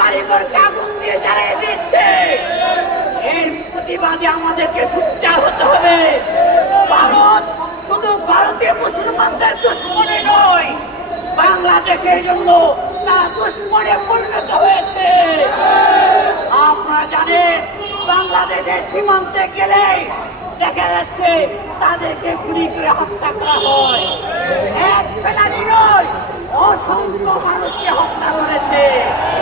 বাড়িঘরকে আগুন দিয়ে জ্বালিয়ে দিচ্ছে। এর প্রতিবাদে আমাদেরকে সোচ্চার হতে হবে। ভারত শুধু ভারতীয় মুসলমানদের দুশ্মনী নয়, বাংলাদেশের জন্য তারা দুশ্মনে পরিণত হয়েছে। আপনারা জানেন, বাংলাদেশের সীমান্তে গেলে দেখা যাচ্ছে তাদেরকে গুলি করে হত্যা করা হয়। এক ফেলানি নয়, অসংখ্য মানুষকে হত্যা করেছে।